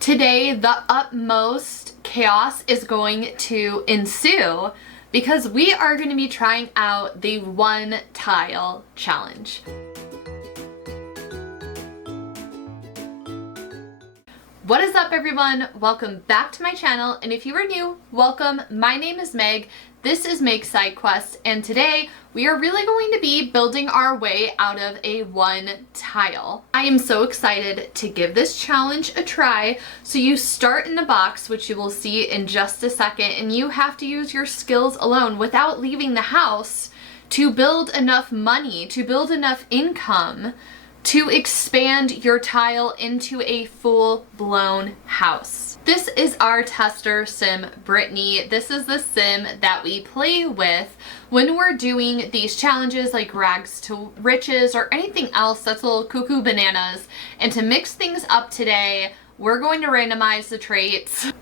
Today, the utmost chaos is going to ensue because we are going to be trying out the one tile challenge. What is up, everyone? Welcome back to my channel, and if you are new, welcome. My name is Meg. This is MegsideQuest, and today we are really going to be building our way out of a one tile. I am so excited to give this challenge a try. So you start in the box, which you will see in just a second, and you have to use your skills alone without leaving the house to build enough money, to build enough income to expand your tile into a full-blown house. This is our tester sim, Brittany. This is the sim that we play with when we're doing these challenges like rags to riches or anything else that's a little cuckoo bananas. And to mix things up today, we're going to randomize the traits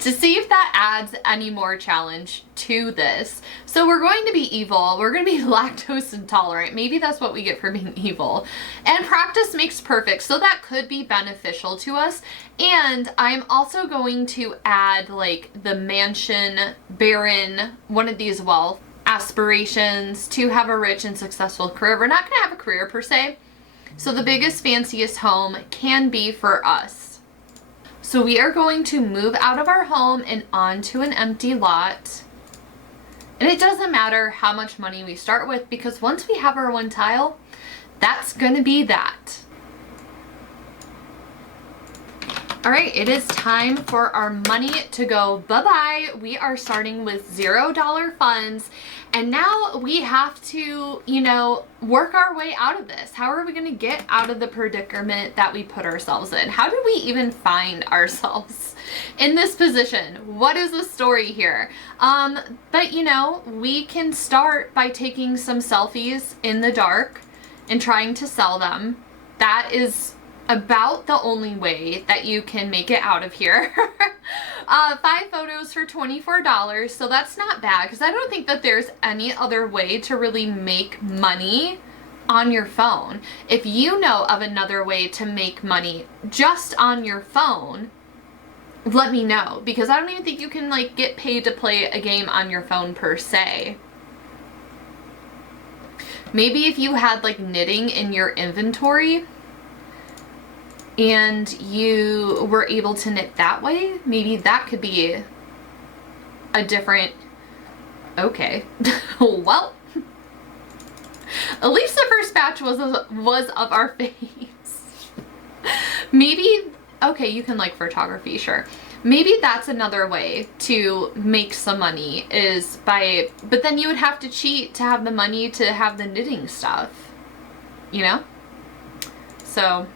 to see if that adds any more challenge to this. So we're going to be evil. We're going to be lactose intolerant. Maybe that's what we get for being evil. And practice makes perfect, so that could be beneficial to us. And I'm also going to add like the mansion, baron, one of these wealth aspirations to have a rich and successful career. We're not going to have a career per se. So the biggest, fanciest home can be for us. So we are going to move out of our home and onto an empty lot. And it doesn't matter how much money we start with, because once we have our one tile, that's going to be that. All right, it is time for our money to go bye-bye. We are starting with $0 funds, and now we have to, work our way out of this. How are we going to get out of the predicament that we put ourselves in? How did we even find ourselves in this position? What is the story here? But we can start by taking some selfies in the dark and trying to sell them. That is about the only way that you can make it out of here. 5 photos for $24, so that's not bad, because I don't think that there's any other way to really make money on your phone. If you know of another way to make money just on your phone, let me know, because I don't even think you can get paid to play a game on your phone per se. Maybe if you had knitting in your inventory and you were able to knit that way, maybe that could be a different, okay. Well, at least the first batch was of our face. Maybe, okay, you can photography, sure. Maybe that's another way to make some money, is by, but then you would have to cheat to have the money to have the knitting stuff, So,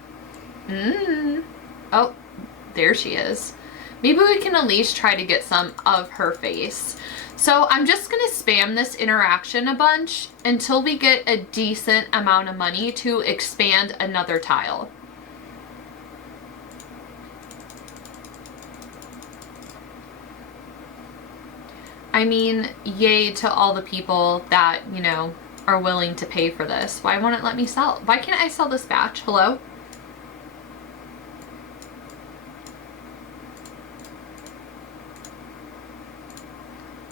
oh, there she is. Maybe we can at least try to get some of her face. So I'm just going to spam this interaction a bunch until we get a decent amount of money to expand another tile. I mean, yay to all the people that, are willing to pay for this. Why won't it let me sell? Why can't I sell this batch? Hello?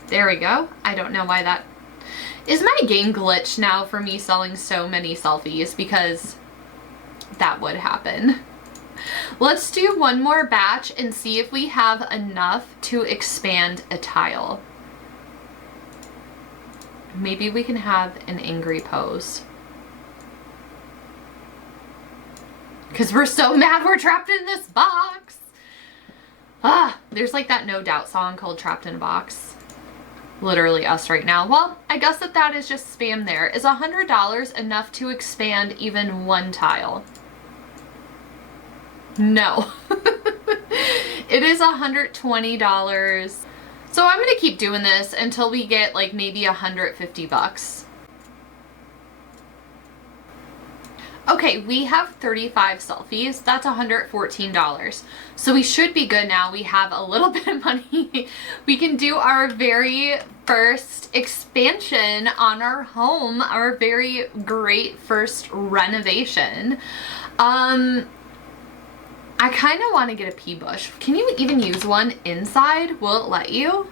There we go. I don't know why that is. My game glitched now for me selling so many selfies, because that would happen. Let's do one more batch and see if we have enough to expand a tile. Maybe we can have an angry pose, because we're so mad we're trapped in this box. There's that No Doubt song called Trapped in a Box. Literally us right now. Well, I guess that is just spam there. Is $100 enough to expand even one tile? No. It is $120. So I'm going to keep doing this until we get maybe $150. Okay, we have 35 selfies. That's $114. So we should be good now. We have a little bit of money. We can do our very first expansion on our home, our very great first renovation. I kind of want to get a pea bush. Can you even use one inside? Will it let you?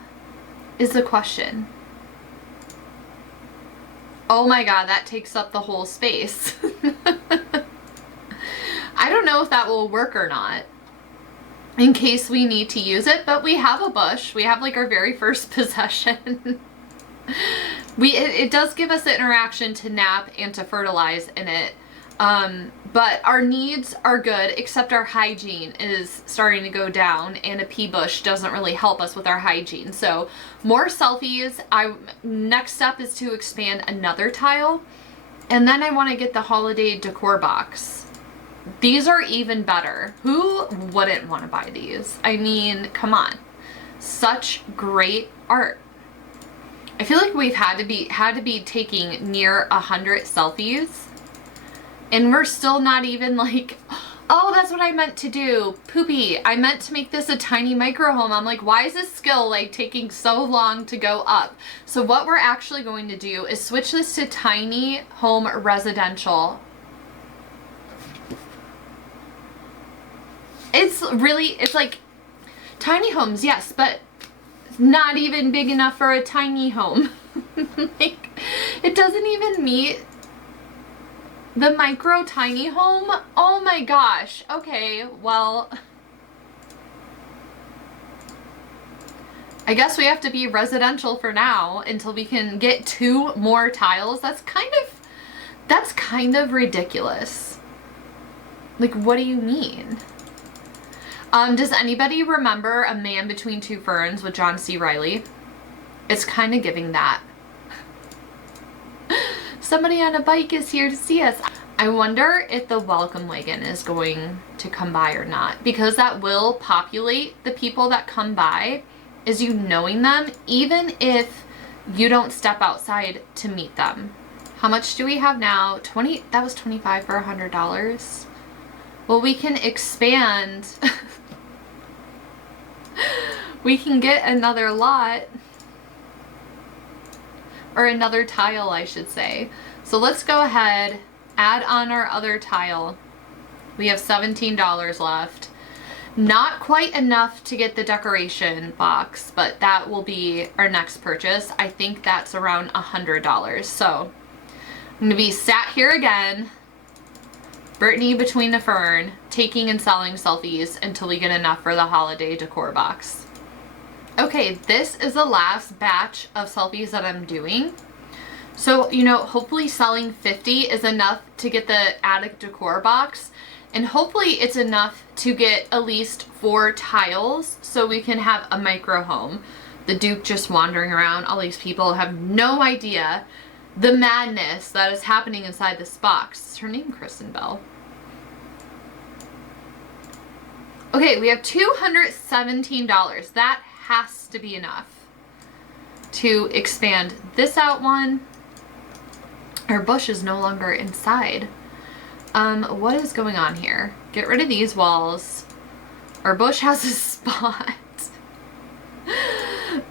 Is the question. Oh my god, that takes up the whole space. I don't know if that will work or not in case we need to use it, but we have a bush. We have like our very first possession. It does give us the interaction to nap and to fertilize in it. But our needs are good, except our hygiene is starting to go down, and a pea bush doesn't really help us with our hygiene. So more selfies. Next step is to expand another tile, and then I want to get the holiday decor box. These are even better. Who wouldn't want to buy these? I mean, come on. Such great art. I feel like we've had to be taking near 100 selfies. And we're still not even like, oh, that's what I meant to do. Poopy, I meant to make this a tiny micro home. I'm like, why is this skill like taking so long to go up? So what we're actually going to do is switch this to tiny home residential. It's like tiny homes, yes, but not even big enough for a tiny home. Like, it doesn't even meet the micro tiny home. Oh my gosh. Okay, well, I guess we have to be residential for now until we can get 2 more tiles. That's kind of ridiculous. Like, what do you mean? Does anybody remember A Man Between Two Ferns with John C. Reilly? It's kind of giving that. Somebody on a bike is here to see us. I wonder if the welcome wagon is going to come by or not, because that will populate the people that come by, is you knowing them, even if you don't step outside to meet them. How much do we have now? 20, that was 25 for $100. Well, we can expand. We can get another lot. Or another tile, I should say. So let's go ahead, add on our other tile. We have $17 left. Not quite enough to get the decoration box, but that will be our next purchase. I think that's around $100. So I'm gonna be sat here again, Brittany between the fern, taking and selling selfies until we get enough for the holiday decor box. Okay, this is the last batch of selfies that I'm doing. So, you know, hopefully selling 50 is enough to get the attic decor box. And hopefully it's enough to get at least 4 tiles so we can have a micro home. The Duke just wandering around. All these people have no idea the madness that is happening inside this box. Is her name Kristen Bell? Okay, we have $217. That has to be enough to expand this out one. Our bush is no longer inside. What is going on here? Get rid of these walls. Our bush has a spot.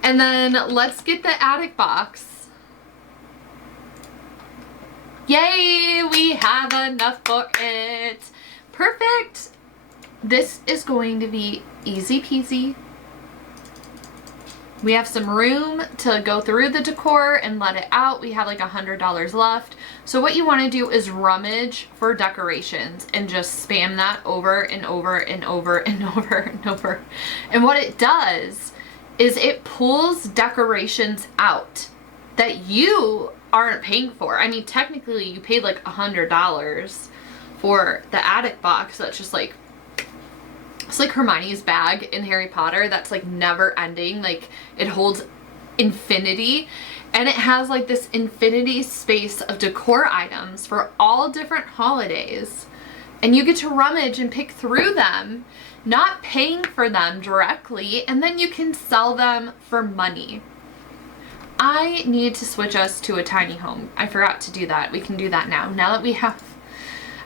And then let's get the attic box. Yay, we have enough for it. Perfect. This is going to be easy peasy. We have some room to go through the decor and let it out. We have like $100 left. So what you want to do is rummage for decorations and just spam that over and over and over and over and over. And what it does is it pulls decorations out that you aren't paying for. I mean, technically you paid like $100 for the attic box. That's just like, it's like Hermione's bag in Harry Potter that's like never ending. Like, it holds infinity, and it has like this infinity space of decor items for all different holidays, and you get to rummage and pick through them, not paying for them directly, and then you can sell them for money. I need to switch us to a tiny home. I forgot to do that. We can do that now that we have.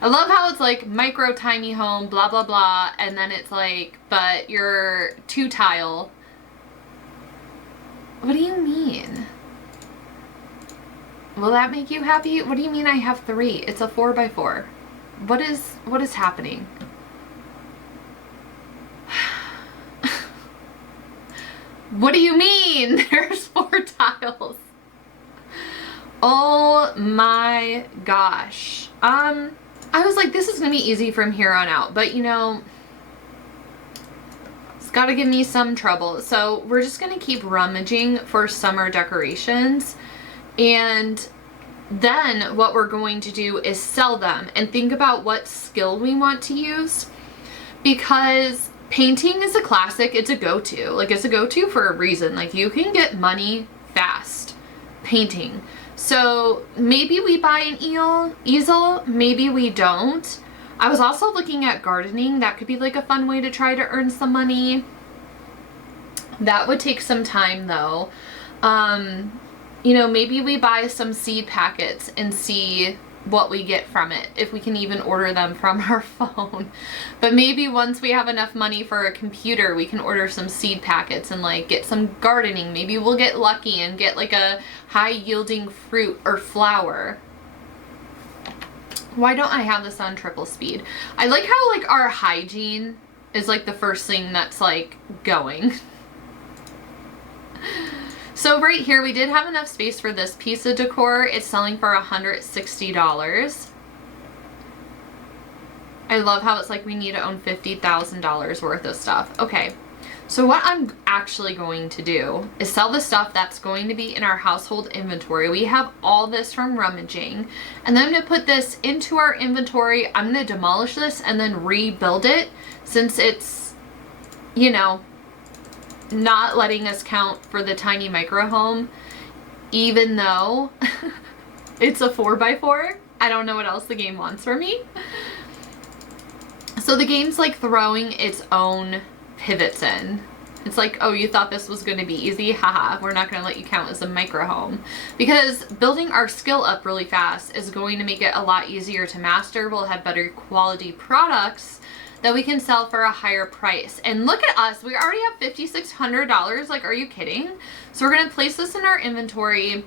I love how it's like micro tiny home, blah, blah, blah. And then it's like, but you're 2 tile. What do you mean? Will that make you happy? What do you mean I have 3? It's a 4x4. What is happening? What do you mean? There's 4 tiles. Oh my gosh. I was like, this is gonna be easy from here on out, but you know, it's gotta give me some trouble. So we're just gonna keep rummaging for summer decorations, and then what we're going to do is sell them and think about what skill we want to use, because painting is a classic. It's a go-to. Like, it's a go-to for a reason. Like, you can get money fast painting. So maybe we buy an easel, maybe we don't. I was also looking at gardening. That could be like a fun way to try to earn some money. That would take some time though. You know, maybe we buy some seed packets and see what we get from it, if we can even order them from our phone. But maybe once we have enough money for a computer, we can order some seed packets and like get some gardening. Maybe we'll get lucky and get like a high yielding fruit or flower. Why don't I have this on triple speed? I like how like our hygiene is like the first thing that's like going. So right here, we did have enough space for this piece of decor. It's selling for $160. I love how it's like we need to own $50,000 worth of stuff. Okay, so what I'm actually going to do is sell the stuff that's going to be in our household inventory. We have all this from rummaging, and then I'm going to put this into our inventory. I'm going to demolish this and then rebuild it, since it's, you know, not letting us count for the tiny micro home, even though it's a 4x4. I don't know what else the game wants from me. So the game's like throwing its own pivots in. It's like, oh, you thought this was going to be easy? Haha, we're not going to let you count as a micro home. Because building our skill up really fast is going to make it a lot easier to master. We'll have better quality products that we can sell for a higher price. And look at us, we already have $5,600. Like, are you kidding? So we're gonna place this in our inventory.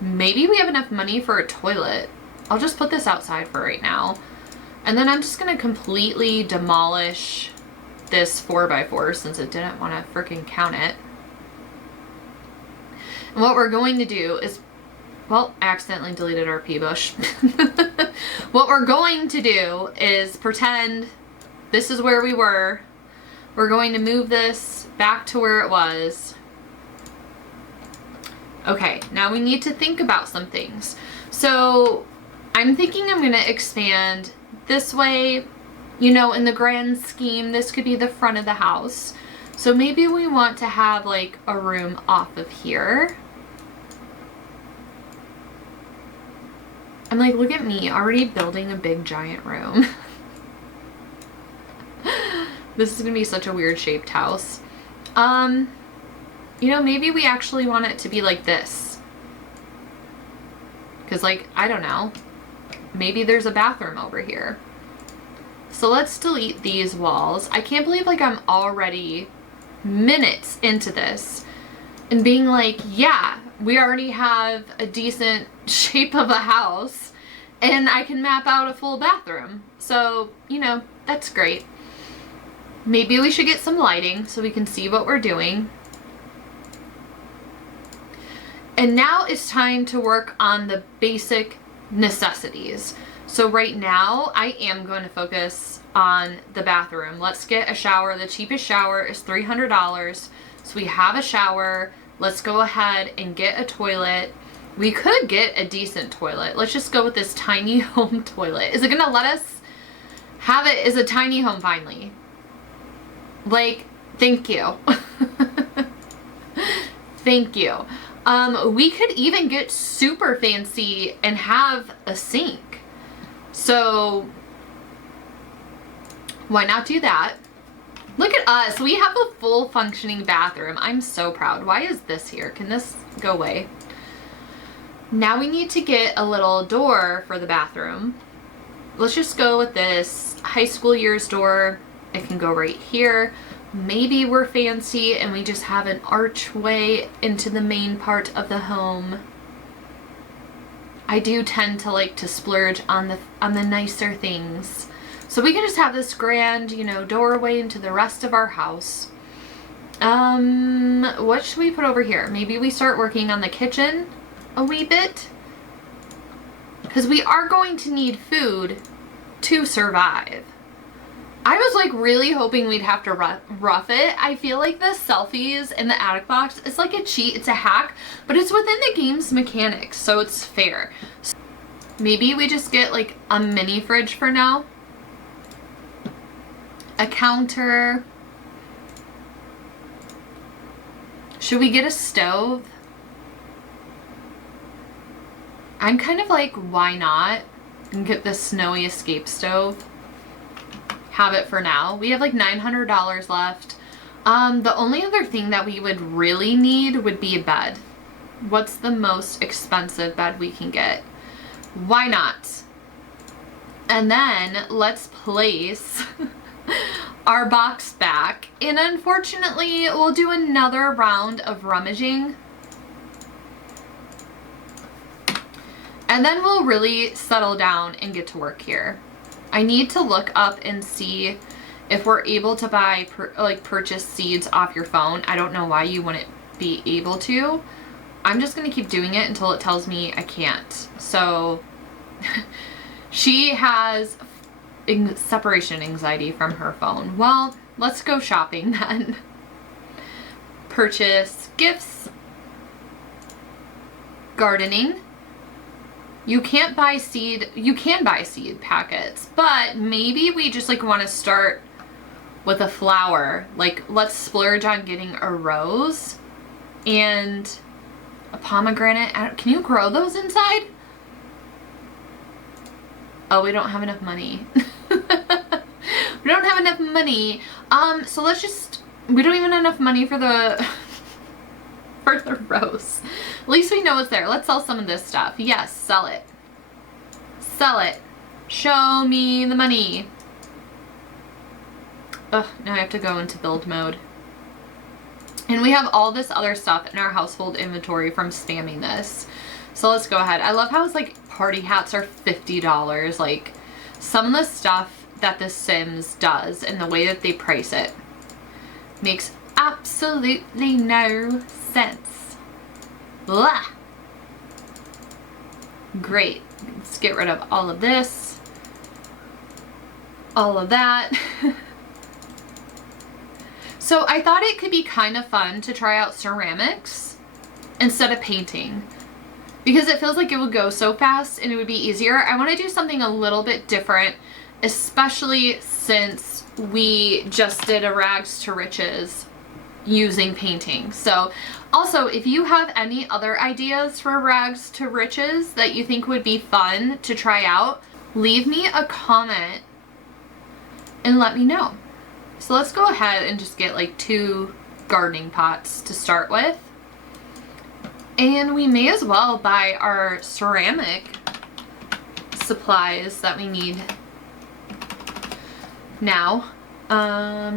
Maybe we have enough money for a toilet. I'll just put this outside for right now. And then I'm just gonna completely demolish this 4x4 since it didn't wanna freaking count it. And what we're going to do is, well, I accidentally deleted our pea bush. What we're going to do is pretend this is where we were. We're going to move this back to where it was. Okay, now we need to think about some things. So I'm thinking I'm going to expand this way. You know, in the grand scheme, this could be the front of the house. So maybe we want to have like a room off of here. I'm like, look at me, already building a big giant room. This is gonna be such a weird shaped house. You know, maybe we actually want it to be like this. Cause like, I don't know, maybe there's a bathroom over here. So let's delete these walls. I can't believe like I'm already minutes into this and being like, yeah, we already have a decent shape of a house and I can map out a full bathroom. So, you know, that's great. Maybe we should get some lighting so we can see what we're doing. And now it's time to work on the basic necessities. So right now I am going to focus on the bathroom. Let's get a shower. The cheapest shower is $300. So we have a shower. Let's go ahead and get a toilet. We could get a decent toilet. Let's just go with this tiny home toilet. Is it gonna let us have it as a tiny home finally? Like, thank you. Thank you. We could even get super fancy and have a sink. So why not do that? Look at us. We have a full functioning bathroom. I'm so proud. Why is this here? Can this go away? Now we need to get a little door for the bathroom. Let's just go with this high school years door. It can go right here. Maybe we're fancy and we just have an archway into the main part of the home. I do tend to like to splurge on the nicer things. So we can just have this grand, you know, doorway into the rest of our house. What should we put over here? Maybe we start working on the kitchen a wee bit. Because we are going to need food to survive. I was like really hoping we'd have to rough it. I feel like the selfies in the attic box, it's like a cheat, it's a hack, but it's within the game's mechanics, so it's fair. So maybe we just get like a mini fridge for now. A counter. Should we get a stove? I'm kind of like, why not? And get this snowy escape stove. Have it for now. We have like $900 left. The only other thing that we would really need would be a bed. What's the most expensive bed we can get? Why not? And then let's place our box back. And unfortunately, we'll do another round of rummaging. And then we'll really settle down and get to work here. I need to look up and see if we're able to buy, purchase seeds off your phone. I don't know why you wouldn't be able to. I'm just gonna keep doing it until it tells me I can't. So she has separation anxiety from her phone. Well, let's go shopping then. Purchase gifts. Gardening. You can't buy seed, you can buy seed packets, but maybe we just like want to start with a flower. Like, let's splurge on getting a rose and a pomegranate. Can you grow those inside? Oh, we don't have enough money. We don't have enough money. So let's just, we don't even have enough money for the for the rose. At least we know it's there. Let's sell some of this stuff. Yes, sell it. Sell it. Show me the money. Ugh, now I have to go into build mode. And we have all this other stuff in our household inventory from spamming this. So let's go ahead. I love how it's like party hats are $50. Like, some of the stuff that The Sims does and the way that they price it makes absolutely no sense. Blah. Great. Let's get rid of all of this. All of that. So I thought it could be kind of fun to try out ceramics instead of painting, because it feels like it would go so fast and it would be easier. I want to do something a little bit different, especially since we just did a rags to riches using painting. So also, if you have any other ideas for rags to riches that you think would be fun to try out, leave me a comment and let me know. So let's go ahead and just get like 2 gardening pots to start with. And we may as well buy our ceramic supplies that we need now.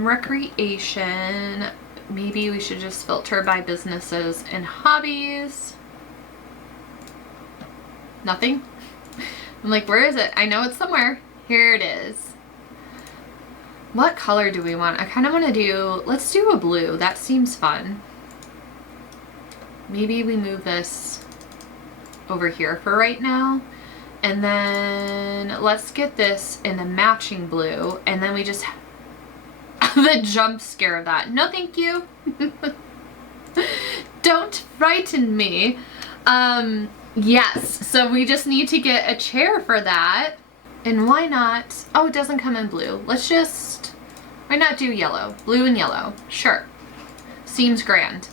Recreation. Maybe we should just filter by businesses and hobbies. Nothing? I'm like, where is it? I know it's somewhere. Here it is. What color do we want? I kind of want to do, let's do a blue. That seems fun. Maybe we move this over here for right now. And then let's get this in a matching blue. And then we just the jump scare of that. No, thank you. Don't frighten me. Yes, so we just need to get a chair for that. And why not? Oh, it doesn't come in blue. Let's just, why not do yellow? Blue and yellow. Sure. Seems grand.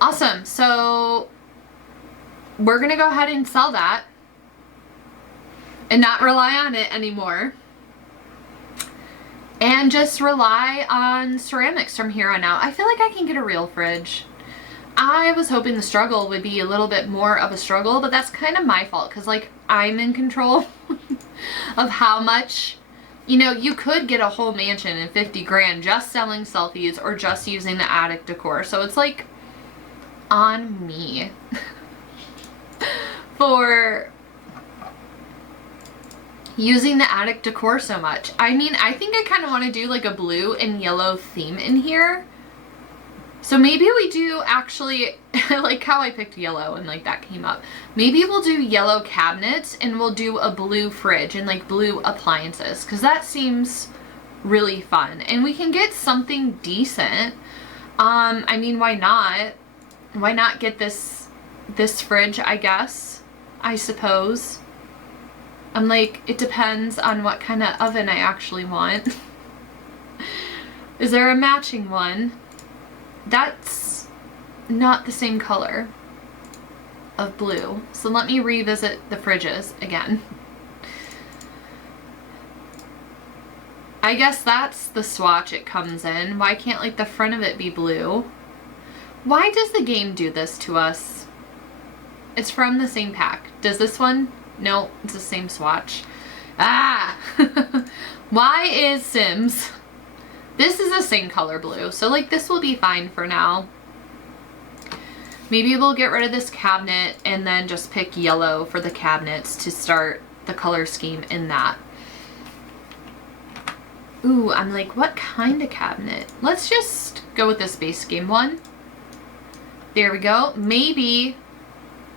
Awesome. So we're going to go ahead and sell that and not rely on it anymore. And just rely on ceramics from here on out. I feel like I can get a real fridge. I was hoping the struggle would be a little bit more of a struggle, but that's kind of my fault because, like, I'm in control of how much, you know, you could get a whole mansion in 50 grand just selling selfies or just using the attic decor. So it's like on me for using the attic decor so much. I mean, I think I kind of want to do like a blue and yellow theme in here. So maybe we do actually, I like how I picked yellow and like that came up. Maybe we'll do yellow cabinets and we'll do a blue fridge and like blue appliances, because that seems really fun. And we can get something decent. I mean, why not? Why not get this fridge, I guess, I suppose. I'm like, it depends on what kind of oven I actually want. Is there a matching one? That's not the same color of blue. So let me revisit the fridges again. I guess that's the swatch it comes in. Why can't like the front of it be blue? Why does the game do this to us? It's from the same pack. Does this one? No, it's the same swatch. Ah! Why is Sims? This is the same color blue, so like this will be fine for now. Maybe we'll get rid of this cabinet and then just pick yellow for the cabinets to start the color scheme in that. Ooh, I'm like, what kind of cabinet? Let's just go with this base game one. There we go. Maybe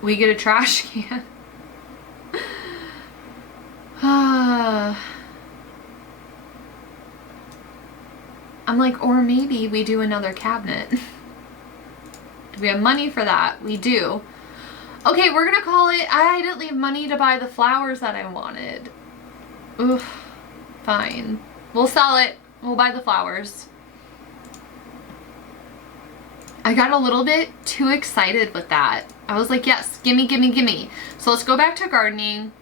we get a trash can. I'm like, or maybe we do another cabinet. Do we have money for that? We do. Okay, we're gonna call it, I didn't leave money to buy the flowers that I wanted. Oof, fine. We'll sell it. We'll buy the flowers. I got a little bit too excited with that. I was like, yes, gimme, gimme, gimme. So let's go back to gardening.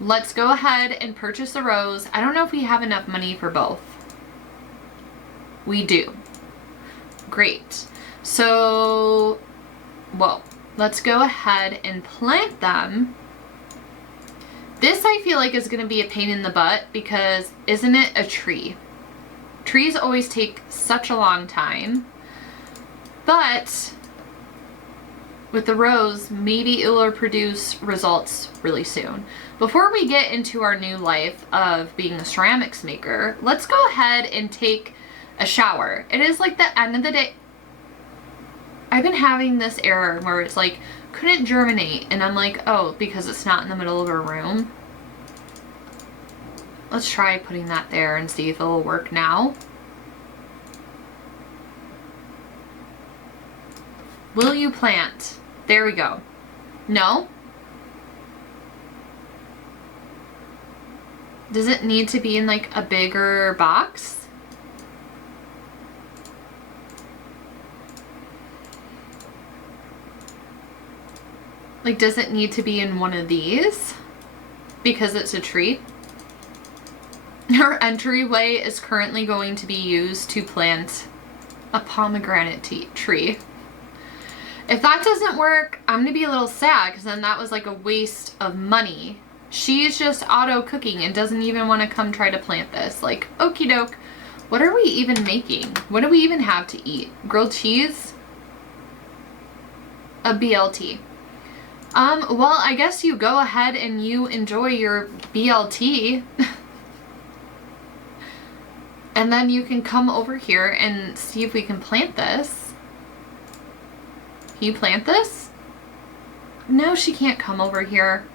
Let's go ahead and purchase a rose. I don't know if we have enough money for both. We do. Great. So, well, let's go ahead and plant them. This I feel like is going to be a pain in the butt because isn't it a tree? Trees always take such a long time. But with the rose, maybe it will produce results really soon. Before we get into our new life of being a ceramics maker, let's go ahead and take a shower. It is like the end of the day. I've been having this error where it's like, couldn't germinate, and I'm like, oh, because it's not in the middle of a room. Let's try putting that there and see if it'll work now. Will you plant? There we go. No? Does it need to be in like a bigger box? Like, does it need to be in one of these? Because it's a tree? Our entryway is currently going to be used to plant a pomegranate tree. If that doesn't work, I'm going to be a little sad because then that was like a waste of money. She's just auto cooking and doesn't even want to come try to plant this. Like, okie doke. What are we even making? What do we even have to eat? Grilled cheese? A BLT. Well, I guess you go ahead and you enjoy your BLT. And then you can come over here and see if we can plant this. Can you plant this? No, she can't come over here.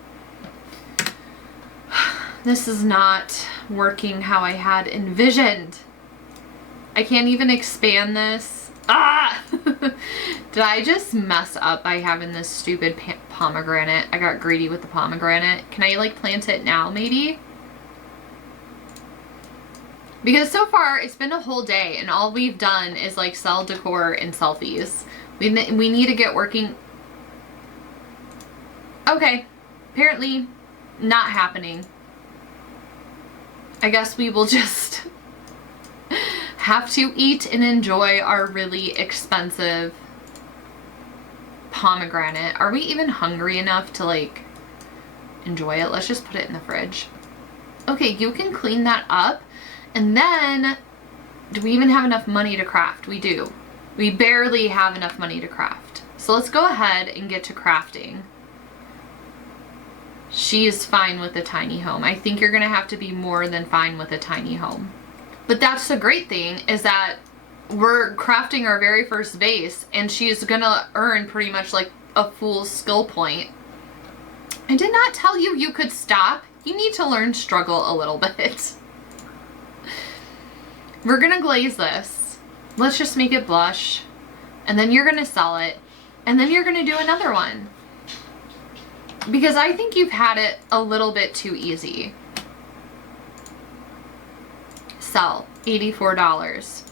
This is not working how I had envisioned. I can't even expand this. Ah! Did I just mess up by having this stupid pomegranate? I got greedy with the pomegranate. Can I like plant it now maybe? Because so far it's been a whole day and all we've done is like sell decor and selfies. We need to get working. Okay, apparently not happening. I guess we will just have to eat and enjoy our really expensive pomegranate. Are we even hungry enough to like enjoy it? Let's just put it in the fridge. Okay, you can clean that up. And then, do we even have enough money to craft? We do. We barely have enough money to craft. So let's go ahead and get to crafting. She is fine with a tiny home. I think you're going to have to be more than fine with a tiny home. But that's the great thing is that we're crafting our very first vase, and she's gonna earn pretty much like a full skill point. I did not tell you you could stop. You need to learn struggle a little bit. We're gonna glaze this. Let's just make it blush. And then you're gonna sell it. And then you're gonna do another one. Because I think you've had it a little bit too easy. Sell, $84.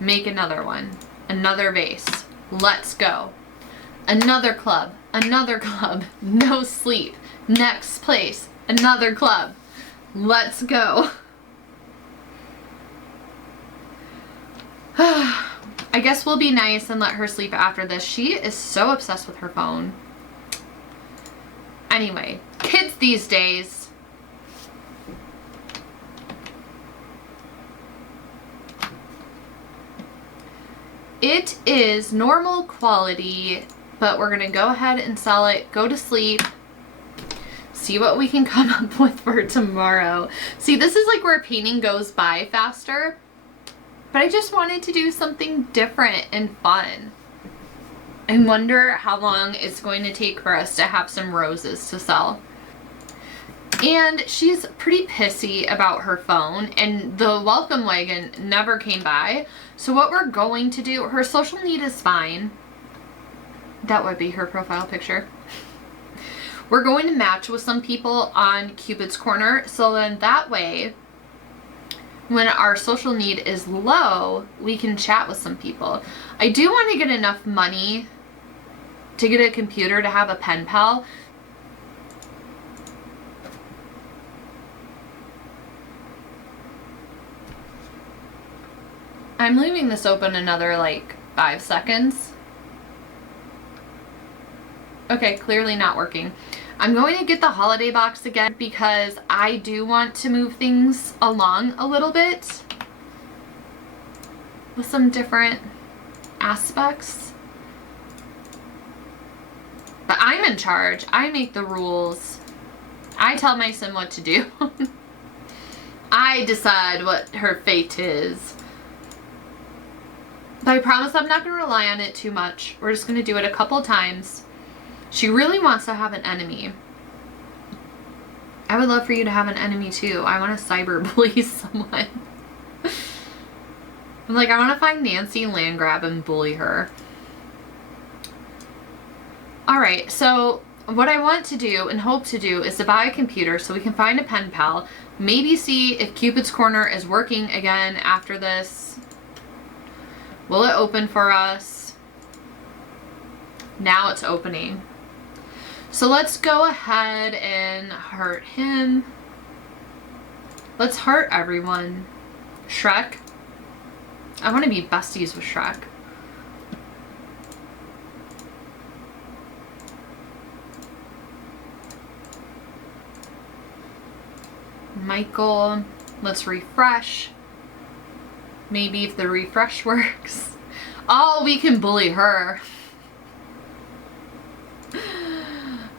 Make another one. Another vase. Let's go. Another club. Another club. No sleep. Next place. Another club. Let's go. I guess we'll be nice and let her sleep after this. She is so obsessed with her phone. Anyway, kids these days. It is normal quality, but we're gonna go ahead and sell it, go to sleep, see what we can come up with for tomorrow. See, this is like where painting goes by faster, but I just wanted to do something different and fun. I wonder how long it's going to take for us to have some roses to sell. And she's pretty pissy about her phone, and the welcome wagon never came by. So what we're going to do, her social need is fine. That would be her profile picture. We're going to match with some people on Cupid's Corner, so then that way, when our social need is low, we can chat with some people. I do want to get enough money to get a computer to have a pen pal. I'm leaving this open another like 5 seconds. Okay, clearly not working. I'm going to get the holiday box again because I do want to move things along a little bit with some different aspects. But I'm in charge. I make the rules. I tell my sim what to do. I decide what her fate is. But I promise I'm not going to rely on it too much. We're just going to do it a couple times. She really wants to have an enemy. I would love for you to have an enemy too. I want to cyberbully someone. I'm like, I want to find Nancy Landgrab and bully her. Alright, so what I want to do and hope to do is to buy a computer so we can find a pen pal. Maybe see if Cupid's Corner is working again after this. Will it open for us? Now it's opening. So let's go ahead and heart him. Let's heart everyone. Shrek. I want to be besties with Shrek. Michael. Let's refresh. Maybe if the refresh works. Oh, we can bully her.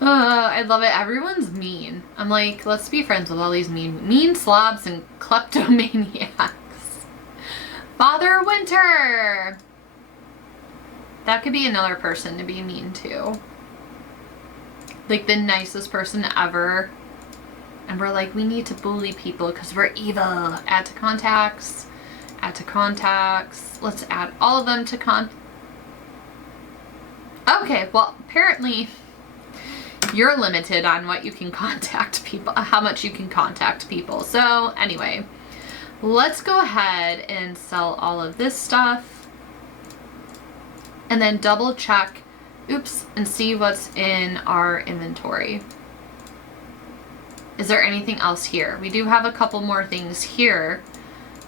I love it. Everyone's mean. I'm like, let's be friends with all these mean slobs and kleptomaniacs. Father Winter. That could be another person to be mean to. Like the nicest person ever. And we're like, we need to bully people because we're evil. Add to contacts. Add to contacts. Let's add all of them to Okay, well, apparently you're limited on what you can contact people, how much you can contact people. So anyway, let's go ahead and sell all of this stuff and then double check, oops, and see what's in our inventory. Is there anything else here? We do have a couple more things here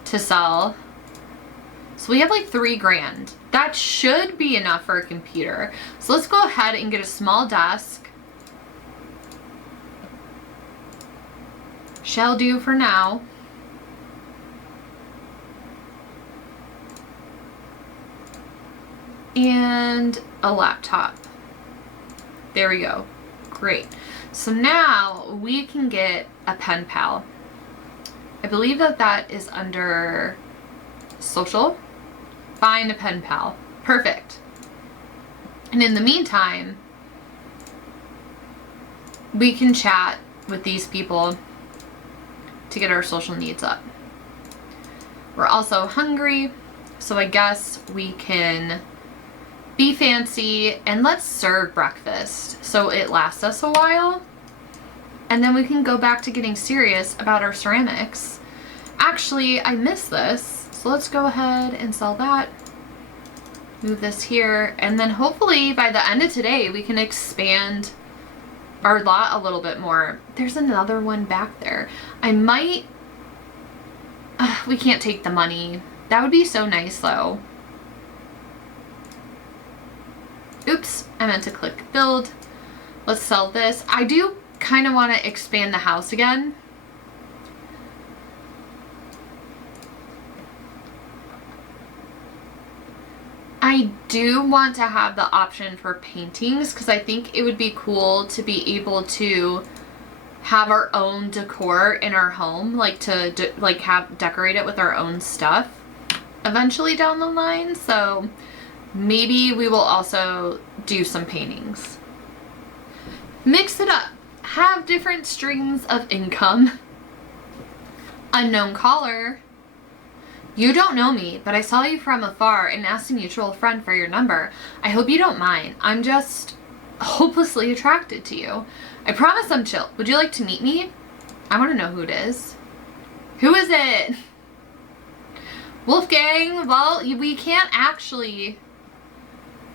to sell. So we have like $3 grand. That should be enough for a computer. So let's go ahead and get a small desk. Shall do for now. And a laptop. There we go. Great. So now we can get a pen pal. I believe that that is under social. Find a pen pal. Perfect. And in the meantime, we can chat with these people to get our social needs up. We're also hungry, so I guess we can be fancy and let's serve breakfast so it lasts us a while. And then we can go back to getting serious about our ceramics. Actually, I missed this, so let's go ahead and sell that. Move this here, and then hopefully by the end of today we can expand our lot a little bit more. There's another one back there. I might... we can't take the money. That would be so nice though. Oops, I meant to click build. Let's sell this. I do kind of want to expand the house again. I do want to have the option for paintings because I think it would be cool to be able to have our own decor in our home, like to decorate it with our own stuff eventually down the line. So maybe we will also do some paintings. Mix it up. Have different streams of income. Unknown caller. You don't know me, but I saw you from afar and asked a mutual friend for your number. I hope you don't mind. I'm just hopelessly attracted to you. I promise I'm chill. Would you like to meet me? I want to know who it is. Who is it? Wolfgang? Well, we can't actually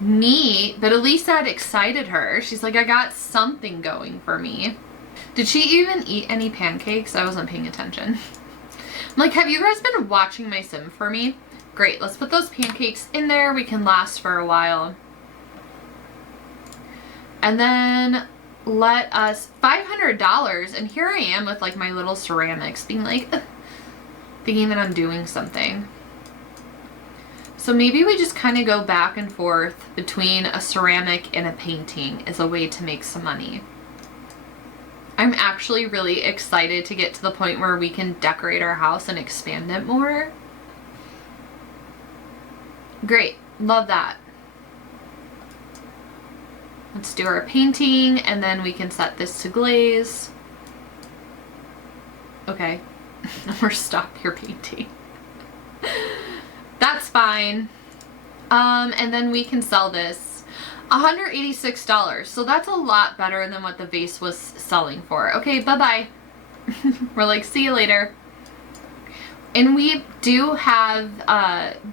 meet, but at least that excited her. She's like, I got something going for me. Did she even eat any pancakes? I wasn't paying attention. I'm like, have you guys been watching my sim for me? Great, let's put those pancakes in there. We can last for a while. And then let us $500, and here I am with like my little ceramics being like, ugh, thinking that I'm doing something. So maybe we just kind of go back and forth between a ceramic and a painting as a way to make some money. I'm actually really excited to get to the point where we can decorate our house and expand it more. Great, love that. Let's do our painting and then we can set this to glaze. Okay, we're stop your painting. That's fine. And then we can sell this. $186. So that's a lot better than what the vase was selling for. Okay, bye-bye. We're like, see you later. And we do have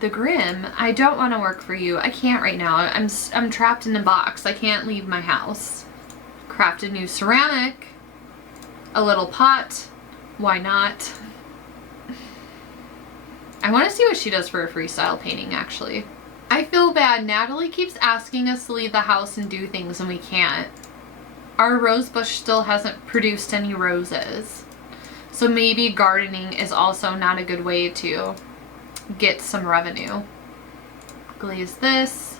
the Grim. I don't want to work for you. I can't right now. I'm trapped in a box. I can't leave my house. Craft a new ceramic. A little pot. Why not? I want to see what she does for a freestyle painting, actually. I feel bad. Natalie keeps asking us to leave the house and do things and we can't. Our rose bush still hasn't produced any roses. So maybe gardening is also not a good way to get some revenue. Glaze this.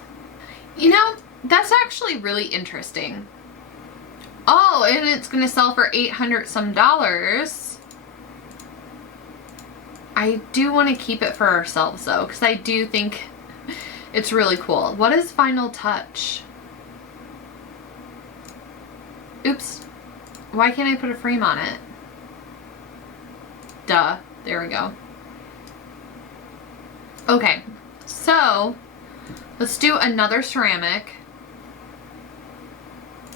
You know, that's actually really interesting. Oh, and it's going to sell for $800 some. I do want to keep it for ourselves though, because I do think it's really cool. What is final touch? Oops. Why can't I put a frame on it? Duh. There we go. Okay. So, let's do another ceramic.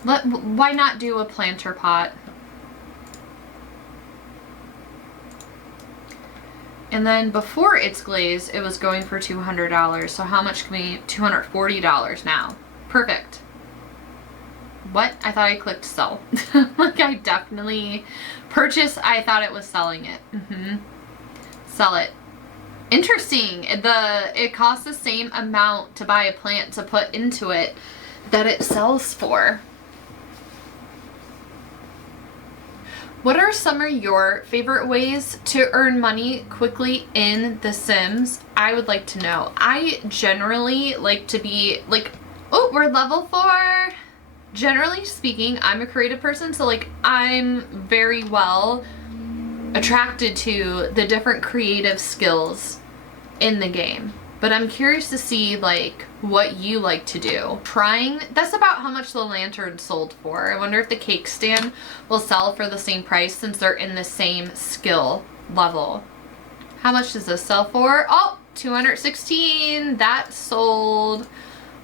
Why not do a planter pot? And then before it's glazed, it was going for $200. So how much can we, $240 now. Perfect. What? I thought I clicked sell. Like I definitely purchase, I thought it was selling it. Sell it. Interesting. It costs the same amount to buy a plant to put into it that it sells for. What are some of your favorite ways to earn money quickly in The Sims? I would like to know. I generally like to be like, oh, we're level 4. Generally speaking, I'm a creative person, so like I'm very well attracted to the different creative skills in the game. but I'm curious to see like what you like to do. That's about how much the lantern sold for. I wonder if the cake stand will sell for the same price since they're in the same skill level. How much does this sell for? Oh, 216. That sold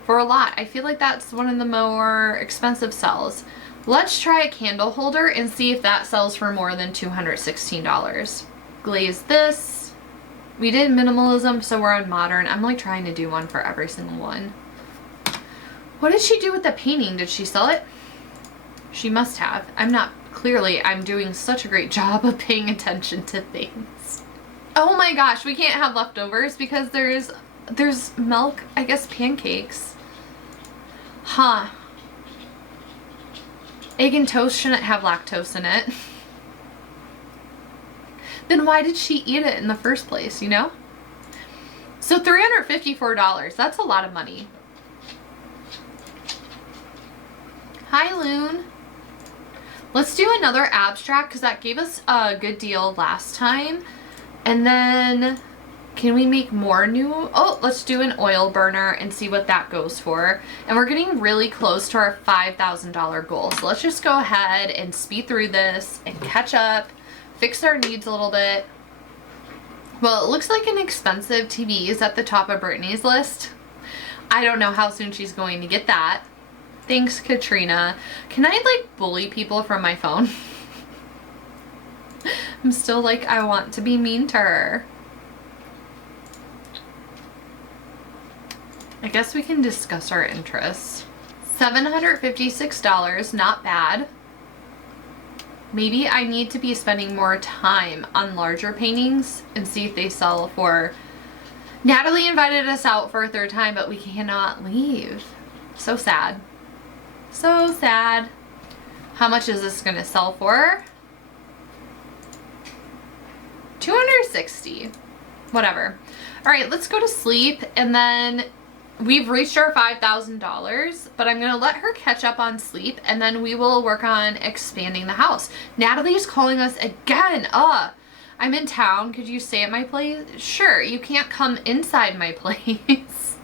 for a lot. I feel like that's one of the more expensive sells. Let's try a candle holder and see if that sells for more than $216. Glaze this. We did minimalism, so we're on modern. I'm like trying to do one for every single one. What did she do with the painting? Did she sell it? She must have. Clearly I'm doing such a great job of paying attention to things. Oh my gosh, we can't have leftovers because there's milk, I guess pancakes. Huh. Egg and toast shouldn't have lactose in it. Then why did she eat it in the first place, you know? So $354, that's a lot of money. Hi, Loon. Let's do another abstract because that gave us a good deal last time. And then can we make more new? Oh, let's do an oil burner and see what that goes for. And we're getting really close to our $5,000 goal. So let's just go ahead and speed through this and catch up, fix our needs a little bit. Well, it looks like an expensive TV is at the top of Brittany's list. I don't know how soon she's going to get that. Thanks, Katrina. Can I like bully people from my phone? I'm still like, I want to be mean to her. I guess we can discuss our interests. $756, not bad. Maybe I need to be spending more time on larger paintings and see if they sell for... Natalie invited us out for a third time, but we cannot leave. So sad. So sad. How much is this gonna sell for? 260. Whatever. All right, let's go to sleep, and then we've reached our $5,000, but I'm gonna let her catch up on sleep, and then we will work on expanding the house. Natalie's calling us again. I'm in town. Could you stay at my place? Sure, you can't come inside my place,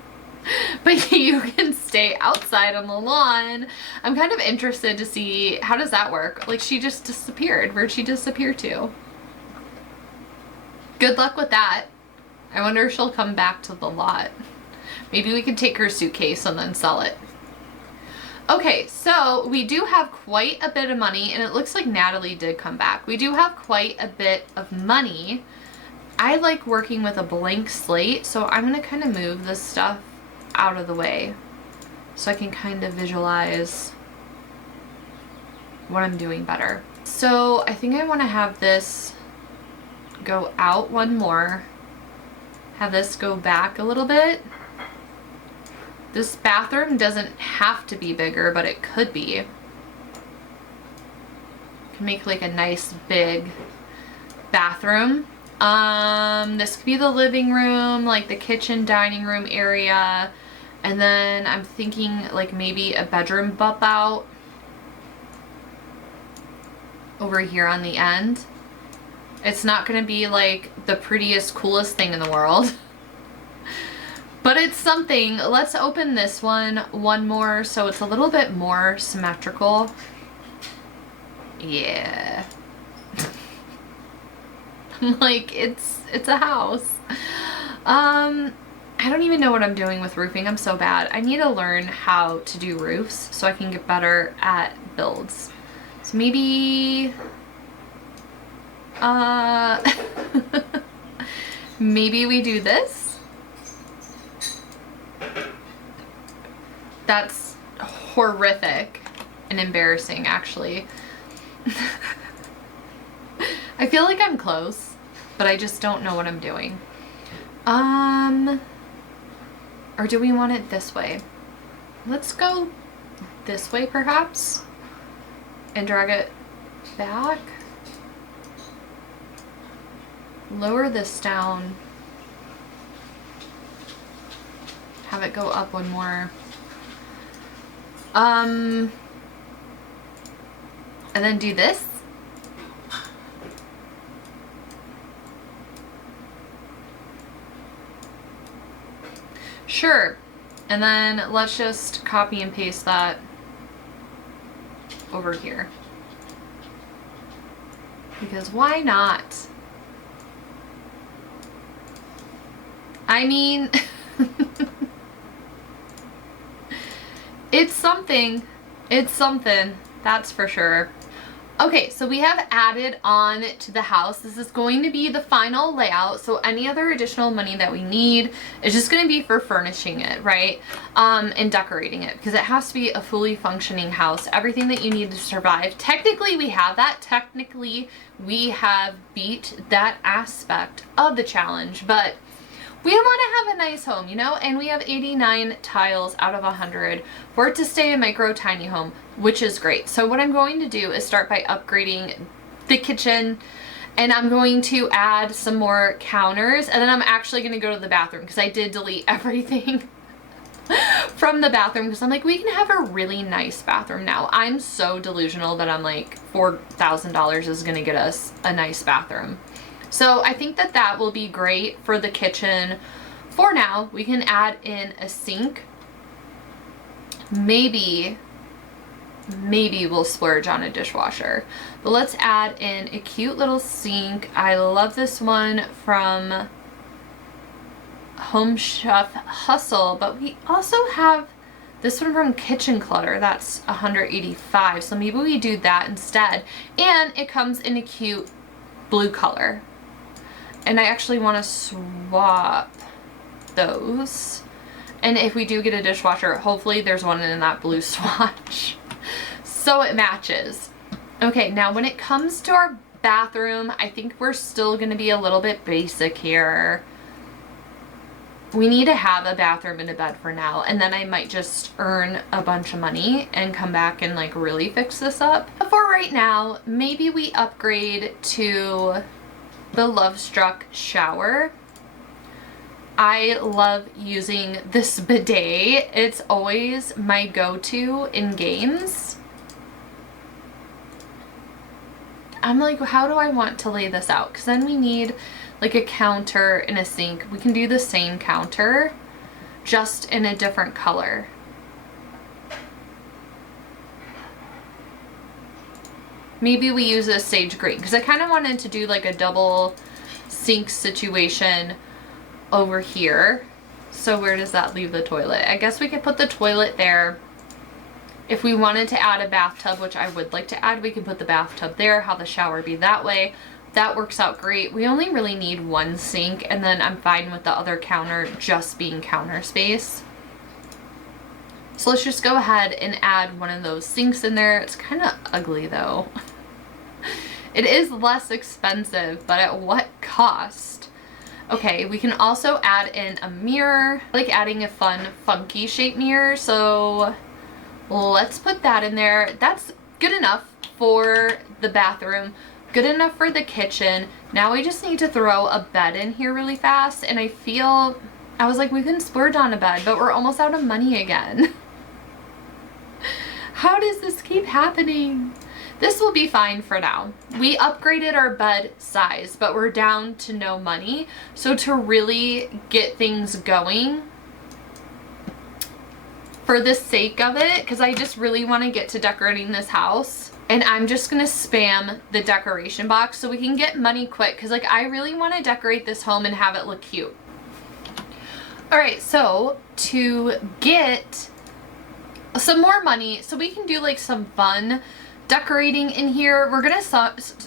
but you can stay outside on the lawn. I'm kind of interested to see, how does that work? Like, she just disappeared. Where'd she disappear to? Good luck with that. I wonder if she'll come back to the lot. Maybe we could take her suitcase and then sell it. Okay, so we do have quite a bit of money, and it looks like Natalie did come back. We do have quite a bit of money. I like working with a blank slate, so I'm gonna kind of move this stuff out of the way so I can kind of visualize what I'm doing better. So I think I want to have this go out one more, have this go back a little bit. This bathroom doesn't have to be bigger, but it could be. Can make like a nice big bathroom. This could be the living room, like the kitchen, dining room area. And then I'm thinking like maybe a bedroom bump out over here on the end. It's not gonna be like the prettiest, coolest thing in the world. But it's something. Let's open this one more so it's a little bit more symmetrical. Yeah. Like it's a house. I don't even know what I'm doing with roofing. I'm so bad. I need to learn how to do roofs so I can get better at builds. So maybe maybe we do this. That's horrific and embarrassing, actually. I feel like I'm close, but I just don't know what I'm doing. Or do we want it this way? Let's go this way, perhaps, and drag it back. Lower this down. Have it go up one more. And then do this. Sure. And then let's just copy and paste that over here. Because why not? I mean, it's something. It's something, that's for sure. Okay, so we have added on to the house. This is going to be the final layout, so any other additional money that we need is just going to be for furnishing it, right? And decorating it, because it has to be a fully functioning house. Everything that you need to survive. Technically, we have that. Technically, we have beat that aspect of the challenge, but we want to have a nice home, you know, and we have 89 tiles out of 100 for it to stay a micro tiny home, which is great. So what I'm going to do is start by upgrading the kitchen, and I'm going to add some more counters, and then I'm actually going to go to the bathroom because I did delete everything from the bathroom because I'm like, we can have a really nice bathroom now. I'm so delusional that I'm like, $4,000 is going to get us a nice bathroom. So I think that that will be great for the kitchen. For now, we can add in a sink. Maybe we'll splurge on a dishwasher. But let's add in a cute little sink. I love this one from Home Chef Hustle, but we also have this one from Kitchen Clutter. That's 185. So maybe we do that instead. And it comes in a cute blue color. And I actually want to swap those. And if we do get a dishwasher, hopefully there's one in that blue swatch. So it matches. Okay, now when it comes to our bathroom, I think we're still going to be a little bit basic here. We need to have a bathroom and a bed for now. And then I might just earn a bunch of money and come back and like really fix this up. But for right now, maybe we upgrade to the Love Struck shower. I love using this bidet. It's always my go-to in games. I'm like, how do I want to lay this out? Because then we need like a counter and a sink. We can do the same counter, just in a different color. Maybe we use a sage green because I kind of wanted to do like a double sink situation over here. So where does that leave the toilet? I guess we could put the toilet there. If we wanted to add a bathtub, which I would like to add, we could put the bathtub there, have the shower be that way. That works out great. We only really need one sink, and then I'm fine with the other counter just being counter space. So let's just go ahead and add one of those sinks in there. It's kind of ugly though. It is less expensive, but at what cost? Okay, we can also add in a mirror. I like adding a fun, funky shape mirror, so let's put that in there. That's good enough for the bathroom, good enough for the kitchen. Now we just need to throw a bed in here really fast, and I feel, I was like, we can splurge on a bed, but we're almost out of money again. How does this keep happening? This will be fine for now. We upgraded our bed size, but we're down to no money. So to really get things going, for the sake of it, because I just really want to get to decorating this house, and I'm just going to spam the decoration box so we can get money quick, because like I really want to decorate this home and have it look cute. Alright, so to get some more money so we can do like some fun decorating in here, we're gonna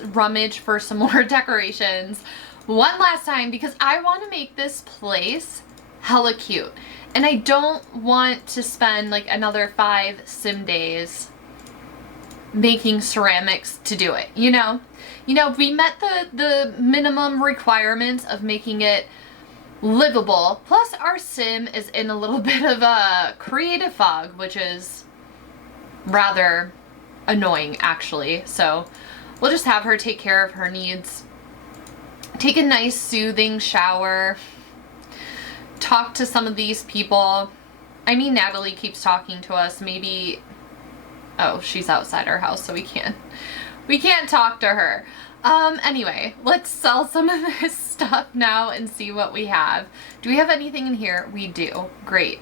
rummage for some more decorations one last time because I want to make this place hella cute, and I don't want to spend like another 5 sim days making ceramics to do it, you know? We met the minimum requirements of making it livable, plus our sim is in a little bit of a creative fog, which is rather annoying actually. So we'll just have her take care of her needs, take a nice soothing shower, talk to some of these people. I mean, Natalie keeps talking to us. Maybe, oh, she's outside our house, so we can't talk to her. Anyway, let's sell some of this stuff now and see what we have. Do we have anything in here? We do. Great.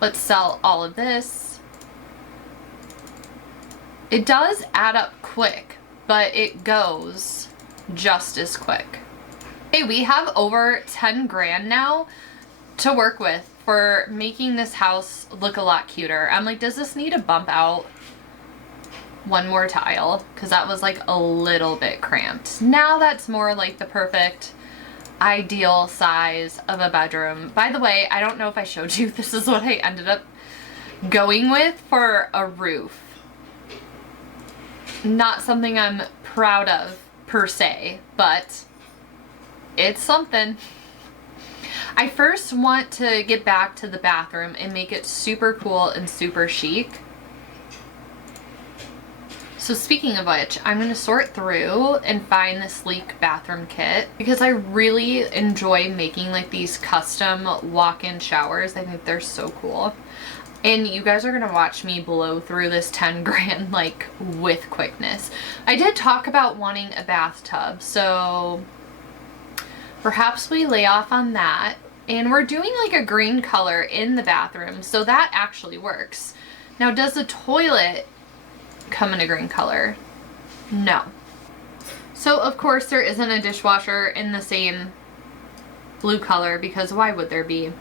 Let's sell all of this. It does add up quick, but it goes just as quick. Hey, we have over 10 grand now to work with for making this house look a lot cuter. I'm like, does this need to bump out one more tile? Because that was like a little bit cramped. Now that's more like the perfect ideal size of a bedroom. By the way, I don't know if I showed you, this is what I ended up going with for a roof. Not something I'm proud of per se, but it's something. I first want to get back to the bathroom and make it super cool and super chic. So speaking of which, I'm going to sort through and find the sleek bathroom kit because I really enjoy making like these custom walk-in showers. I think they're so cool. And you guys are going to watch me blow through this 10 grand like with quickness. I did talk about wanting a bathtub, so perhaps we lay off on that. And we're doing like a green color in the bathroom, so that actually works. Now, does the toilet come in a green color? No. So of course there isn't a dishwasher in the same blue color because why would there be?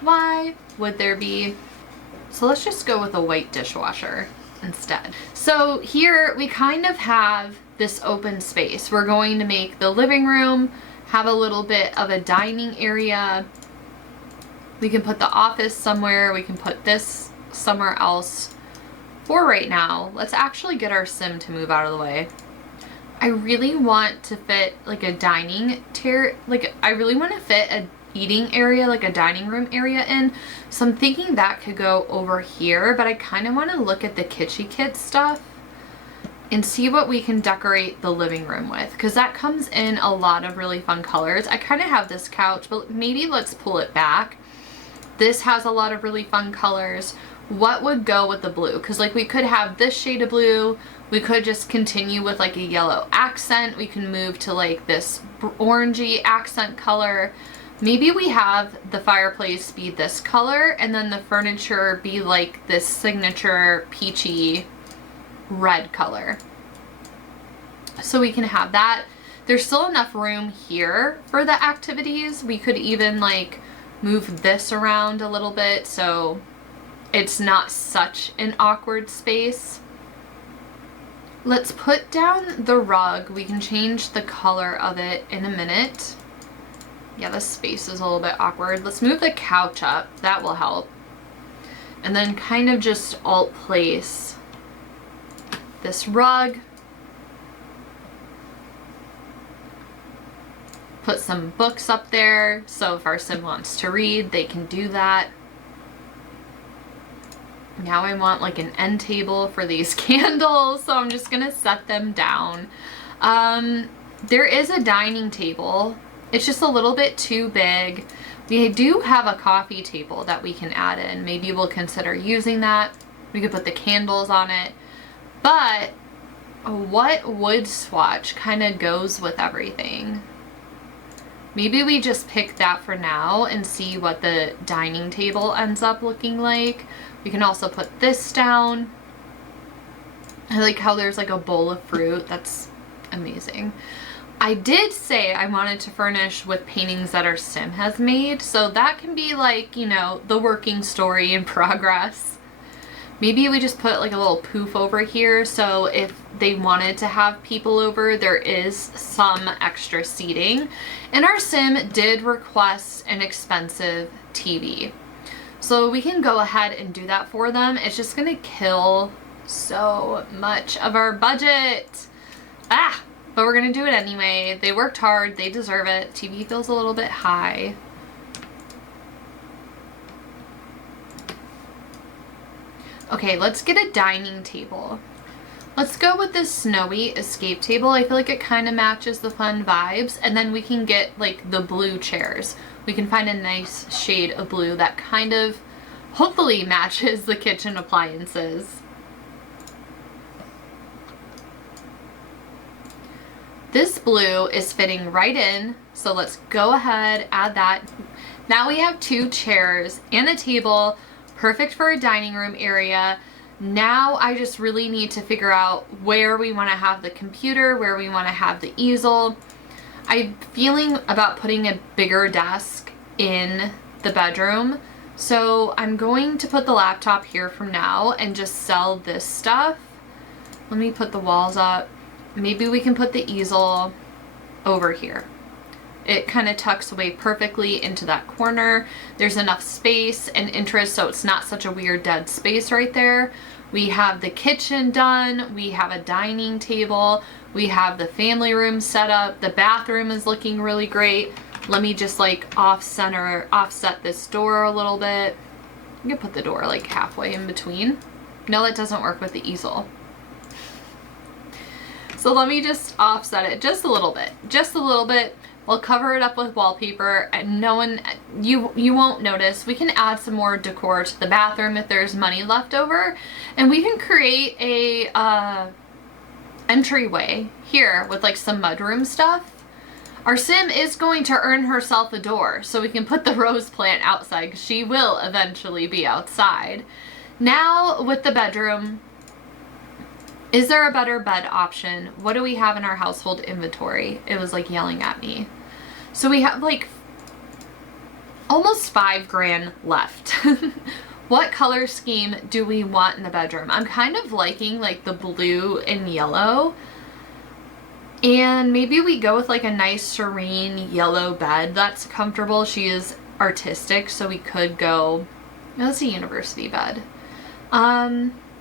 Why would there be? So let's just go with a white dishwasher instead. So here we kind of have this open space. We're going to make the living room have a little bit of a dining area. We can put the office somewhere. We can put this somewhere else. For right now, let's actually get our sim to move out of the way. I really want to fit like a dining I really want to fit a eating area, like a dining room area in. So I'm thinking that could go over here, but I kind of want to look at the kitschy kit stuff and see what we can decorate the living room with, because that comes in a lot of really fun colors. I kind of have this couch, but maybe let's pull it back. This has a lot of really fun colors. What would go with the blue? Because like we could have this shade of blue, we could just continue with like a yellow accent, we can move to like this orangey accent color. Maybe we have the fireplace be this color and then the furniture be like this signature peachy red color. So we can have that. There's still enough room here for the activities. We could even like move this around a little bit so it's not such an awkward space. Let's put down the rug. We can change the color of it in a minute. Yeah, this space is a little bit awkward. Let's move the couch up. That will help. And then kind of just alt place this rug. Put some books up there, so if our sim wants to read, they can do that. Now I want like an end table for these candles, so I'm just gonna set them down. There is a dining table. It's just a little bit too big. We do have a coffee table that we can add in. Maybe we'll consider using that. We could put the candles on it. But what wood swatch kind of goes with everything? Maybe we just pick that for now and see what the dining table ends up looking like. We can also put this down. I like how there's like a bowl of fruit. That's amazing. I did say I wanted to furnish with paintings that our sim has made, so that can be like, you know, the working story in progress. Maybe we just put like a little poof over here, so if they wanted to have people over, there is some extra seating. And our sim did request an expensive TV, so we can go ahead and do that for them. It's just gonna kill so much of our budget. But we're gonna do it anyway. They worked hard, they deserve it. TV feels a little bit high. Okay, let's get a dining table. Let's go with this snowy escape table. I feel like it kind of matches the fun vibes. And then we can get like the blue chairs. We can find a nice shade of blue that kind of hopefully matches the kitchen appliances. blue is fitting right in, so let's go ahead, add that. Now we have 2 chairs and a table, perfect for a dining room area. Now I just really need to figure out where we want to have the computer, where we want to have the easel. I'm feeling about putting a bigger desk in the bedroom, so I'm going to put the laptop here from now and just sell this stuff. Let me put the walls up. Maybe we can put the easel over here. It kind of tucks away perfectly into that corner. There's enough space and interest so it's not such a weird dead space right there. We have the kitchen done. We have a dining table. We have the family room set up. The bathroom is looking really great. Let me just like offset this door a little bit. You can put the door like halfway in between. No, that doesn't work with the easel. So let me just offset it just a little bit. Just a little bit. We'll cover it up with wallpaper and you won't notice. We can add some more decor to the bathroom if there's money left over, and we can create a entryway here with like some mudroom stuff. Our sim is going to earn herself a door, so we can put the rose plant outside because she will eventually be outside. Now with the bedroom, is there a better bed option? What do we have in our household inventory? It was like yelling at me. So we have like almost $5,000 left. What color scheme do we want in the bedroom? I'm kind of liking like the blue and yellow. And maybe we go with like a nice serene yellow bed that's comfortable. She is artistic, so we could go, that's a university bed.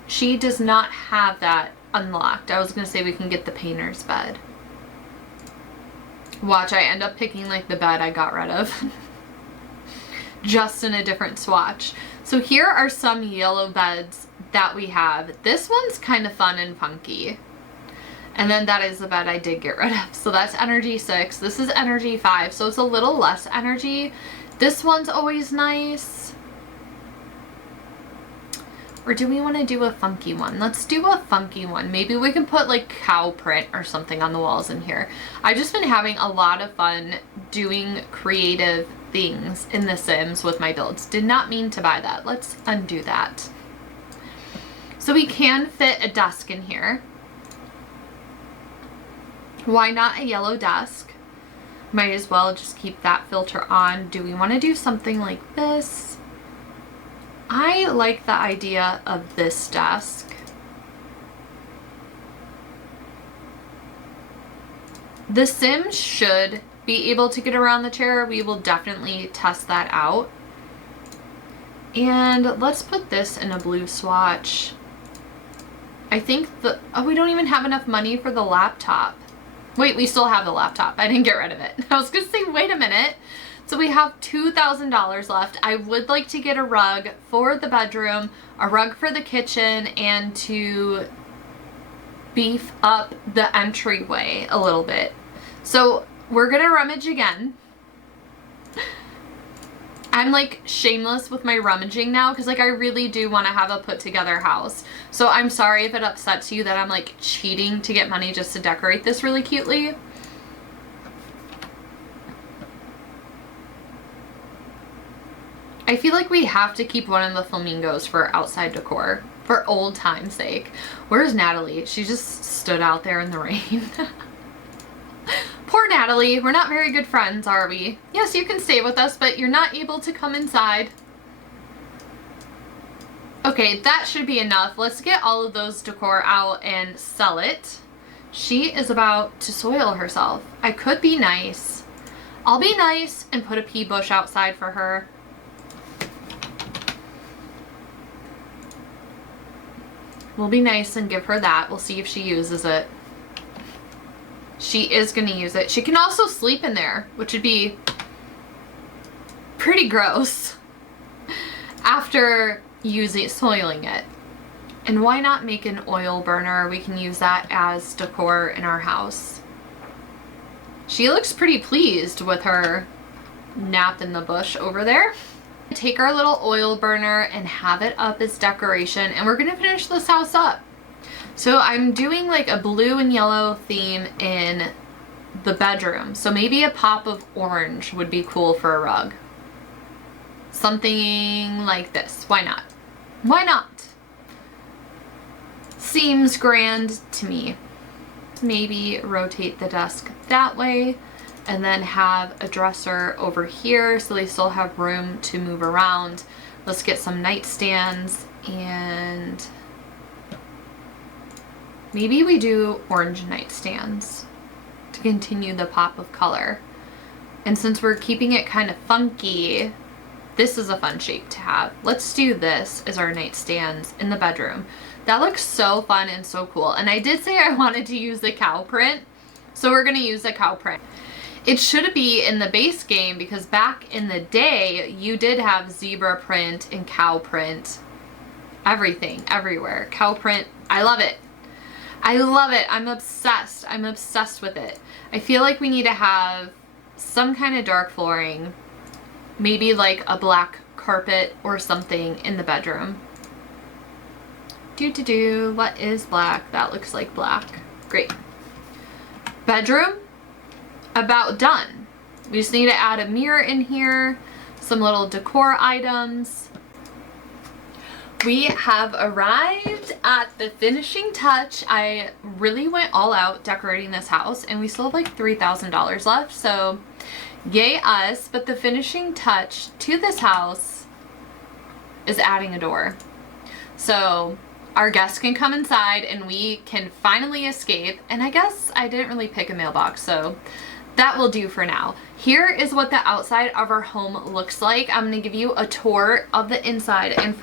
She does not have that unlocked. I was gonna say we can get the painter's bed. Watch, I end up picking like the bed I got rid of. Just in a different swatch. So here are some yellow beds that we have. This one's kind of fun and funky. And then that is the bed I did get rid of. So that's energy 6. This is energy 5. So it's a little less energy. This one's always nice. Or do we want to do a funky one? Let's do a funky one. Maybe we can put like cow print or something on the walls in here. I've just been having a lot of fun doing creative things in The Sims with my builds. Did not mean to buy that. Let's undo that. So we can fit a desk in here. Why not a yellow desk? Might as well just keep that filter on. Do we want to do something like this? I like the idea of this desk. The Sims should be able to get around the chair. We will definitely test that out. And let's put this in a blue swatch. I think we don't even have enough money for the laptop. Wait, we still have the laptop. I didn't get rid of it. I was gonna say, wait a minute. So we have $2,000 left. I would like to get a rug for the bedroom, a rug for the kitchen, and to beef up the entryway a little bit. So we're gonna rummage again. I'm like shameless with my rummaging now because like I really do want to have a put together house. So I'm sorry if it upsets you that I'm like cheating to get money just to decorate this really cutely. I feel like we have to keep one of the flamingos for outside decor for old time's sake. Where's Natalie? She just stood out there in the rain. Poor Natalie. We're not very good friends, are we? Yes, you can stay with us, but you're not able to come inside. Okay, that should be enough. Let's get all of those decor out and sell it. She is about to soil herself. I could be nice. I'll be nice and put a pea bush outside for her. We'll be nice and give her that. We'll see if she uses it. She is going to use it. She can also sleep in there, which would be pretty gross after soiling it. And why not make an oil burner? We can use that as decor in our house. She looks pretty pleased with her nap in the bush over there. Take our little oil burner and have it up as decoration, and we're gonna finish this house up. So I'm doing like a blue and yellow theme in the bedroom. So maybe a pop of orange would be cool for a rug. Something like this. Why not? Why not? Seems grand to me. Maybe rotate the desk that way and then have a dresser over here so they still have room to move around. Let's get some nightstands, and maybe we do orange nightstands to continue the pop of color. And since we're keeping it kind of funky, this is a fun shape to have. Let's do this as our nightstands in the bedroom. That looks so fun and so cool. And I did say I wanted to use the cow print, so we're gonna use the cow print. It should be in the base game because back in the day, you did have zebra print and cow print. Everything, everywhere. Cow print, I love it. I love it. I'm obsessed. I'm obsessed with it. I feel like we need to have some kind of dark flooring, maybe like a black carpet or something in the bedroom. What is black? That looks like black. Great. Bedroom, about done. We just need to add a mirror in here, some little decor items. We have arrived at the finishing touch. I really went all out decorating this house, and we still have like $3,000 left, so yay us. But the finishing touch to this house is adding a door. So our guests can come inside and we can finally escape. And I guess I didn't really pick a mailbox, so that will do for now. Here is what the outside of our home looks like. I'm gonna give you a tour of the inside, and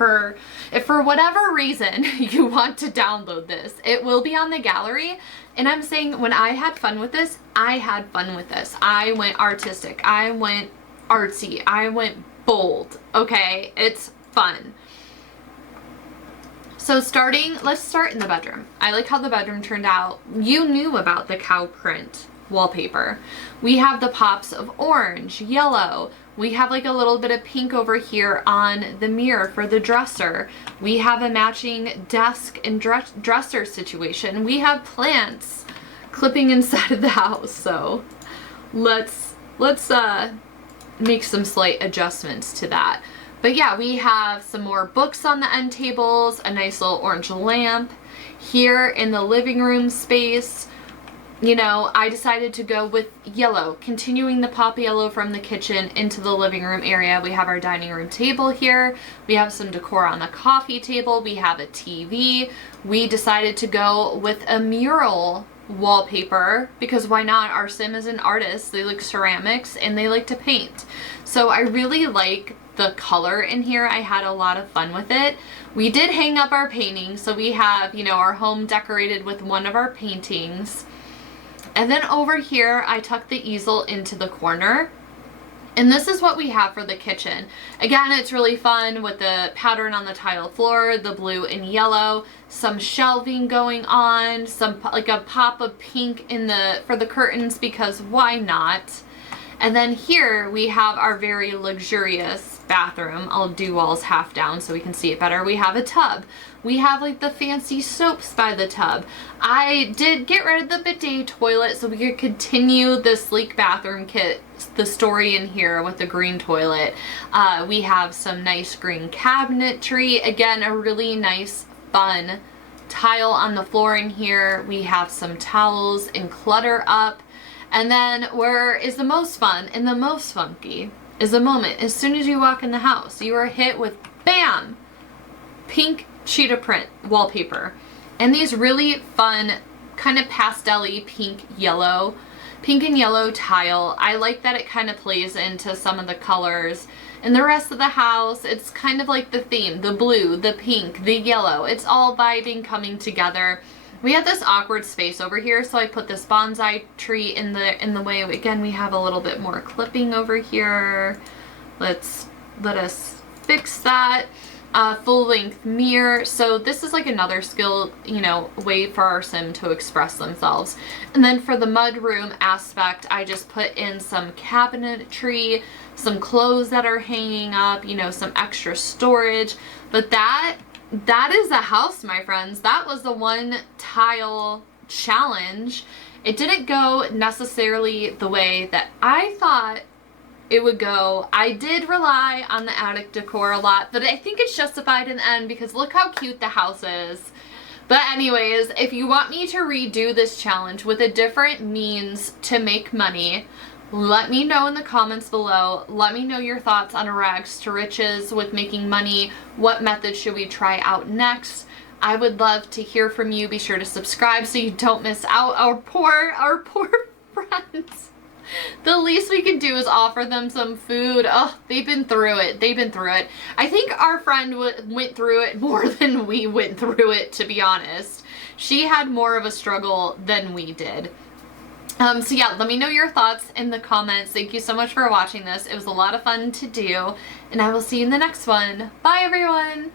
if for whatever reason you want to download this, it will be on the gallery. And I'm saying, when I had fun with this, I had fun with this. I went artistic, I went artsy, I went bold, okay? It's fun. So let's start in the bedroom. I like how the bedroom turned out. You knew about the cow print wallpaper. We have the pops of orange, yellow. We have like a little bit of pink over here on the mirror for the dresser. We have a matching desk and dresser situation. We have plants clipping inside of the house. So let's make some slight adjustments to that. But yeah, we have some more books on the end tables, a nice little orange lamp. Here in the living room space, you know, I decided to go with yellow, continuing the pop yellow from the kitchen into the living room area. We have our dining room table here. We have some decor on the coffee table. We have a TV. We decided to go with a mural wallpaper because why not? Our sim is an artist. They like ceramics and they like to paint. So I really like the color in here. I had a lot of fun with it. We did hang up our paintings. So we have, you know, our home decorated with one of our paintings. And then over here, I tucked the easel into the corner. And this is what we have for the kitchen. Again, it's really fun with the pattern on the tile floor, the blue and yellow, some shelving going on, some like a pop of pink for the curtains because why not? And then here we have our very luxurious bathroom. I'll do walls half down so we can see it better. We have a tub. We have like the fancy soaps by the tub. I did get rid of the bidet toilet so we could continue the sleek bathroom kit, the story in here with the green toilet. We have some nice green cabinetry. Again, a really nice, fun tile on the floor in here. We have some towels and clutter up. And then where is the most fun and the most funky is the moment as soon as you walk in the house, you are hit with BAM! Pink cheetah print wallpaper. And these really fun kind of pastel-y pink and yellow tile. I like that it kind of plays into some of the colors. And the rest of the house, it's kind of like the theme, the blue, the pink, the yellow. It's all vibing, coming together. We have this awkward space over here, so I put this bonsai tree in the way. Again, we have a little bit more clipping over here. Let us fix that. Full-length mirror. So this is like another skill, you know, way for our sim to express themselves. And then for the mudroom aspect, I just put in some cabinetry, some clothes that are hanging up, you know, some extra storage. But that is the house, my friends. That was the one tile challenge. It didn't go necessarily the way that I thought it would go. I did rely on the attic decor a lot, but I think it's justified in the end because look how cute the house is. But anyways, if you want me to redo this challenge with a different means to make money, let me know in the comments below. Let me know your thoughts on a rags to riches with making money. What method should we try out next? I would love to hear from you. Be sure to subscribe so you don't miss out. Our poor friends. The least we can do is offer them some food. Oh, they've been through it. They've been through it. I think our friend went through it more than we went through it, to be honest. She had more of a struggle than we did. So yeah, let me know your thoughts in the comments. Thank you so much for watching this. It was a lot of fun to do, and I will see you in the next one. Bye, everyone.